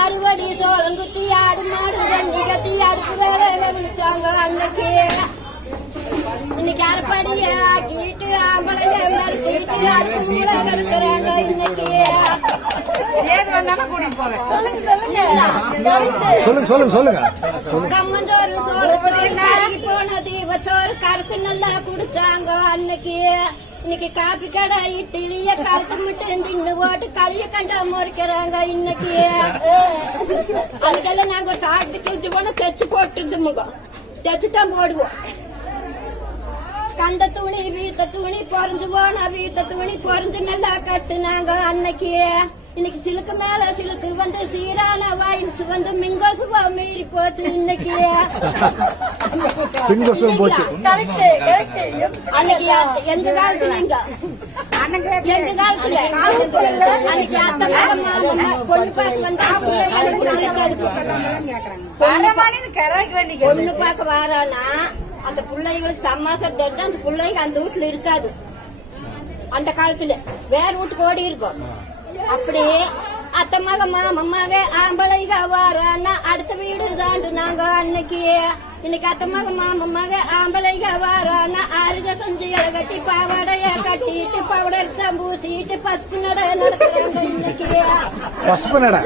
அறுவடி சோளம் குத்தி ஆடு மாடு வண்டி கட்டி அடுப்பு வேலை விழிச்சாங்க அன்னைக்கு. இன்னைக்கு அரைப்படிய ஆக்கிட்டு ஆம்பளைய மறுக்கிட்டு அடுப்பு கூட கிடக்குறாங்க இன்னைக்கு. கம்மஞ்சோறு சோளத்துக்கு கருகி போனது சோறு கருக்கு நல்லா குடிச்சாங்க அன்னைக்கு. இன்னைக்கு காப்பி கடை இட்லிய கழுத்து மட்டும் தின்னு போட்டு களிய கண்டா முறைக்கிறாங்க இன்னைக்கு. அதுக்கெல்லாம் நாங்க ஒரு காட்டுக்கு இது போன தைச்சு போட்டு முகம் தைச்சுதான் போடுவோம். கந்த துணி வீத்த துணி பொறிஞ்சு போனா வீத்த துணி பொறிஞ்சு நல்லா கட்டுனாங்க அன்னைக்கு. இன்னைக்கு சிலுக்கு மேல சிலுக்கு வந்து சீரான வாயின்சு வந்து மிங்கோசுவா மீறி போச்சு இன்னைக்கு. அன்னைக்கு எந்த காலத்துலங்க எந்த காலத்துல அன்னைக்கு அத்தை மாமா பொண்ணு பார்க்க வந்தா பொண்ணு பார்க்க வாரானா அந்த பிள்ளைகளுக்கு சமாசம் தட்டு அந்த பிள்ளைங்க அந்த வீட்டுல இருக்காது. அந்த காலத்துல வேற வீட்டுக்கு ஓடி இருக்கும். அப்படி அத்தை மக மாமமாக ஆம்பளைக வாரானா அடுத்த வீடு தாண்டு நாங்க அன்னைக்கு. இன்னைக்கு அத்தை மக மாமமாக ஆம்பளைக வாரானா அருக செஞ்சுகளை கட்டி பாவாடைய கட்டிட்டு பவுடர் பூசிட்டு பசுப்பு நட நடக்கிறாங்க இன்னைக்கு. பசுப்பு நட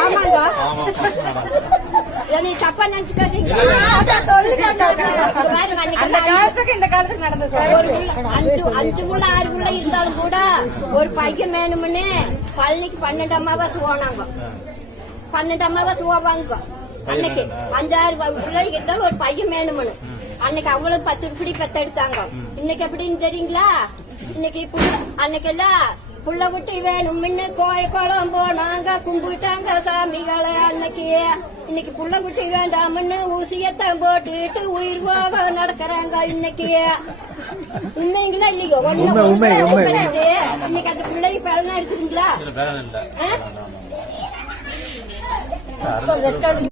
ஆமாங்க. நீ தப்பா நினைச்சுக்காதீங்க. அஞ்சு புள்ள 6 புள்ள இருந்தாலும் கூட ஒரு பையன் வேணும்னு பழனிக்கு 12 அமாவாசை போனாங்க. 12 அமாவாசை போவாங்க. அன்னைக்கு 5-6 பிள்ளைக்கு இருந்தாலும் ஒரு பையன் வேணும்னு அன்னைக்கு அவ்வளவு 10 இப்படி பெத்தெடுத்தாங்க. இன்னைக்கு எப்படின்னு தெரியுங்களா? இன்னைக்கு அன்னைக்கெல்லாம் புள்ள குட்டி வேணும்னு கோயக்குளம் போனாங்க கும்பிட்டாங்க சாமிகளை அன்னைக்கு. இன்னைக்கு புள்ள குட்டி வேண்டாம்னு ஊசியத்தான் போட்டுட்டு உயிர் போக நடக்கிறாங்க இன்னைக்கு. உண்மைங்களா இல்லையோ? இன்னைக்கு அந்த பிள்ளைக்கு பலனா இருக்குதுங்களா?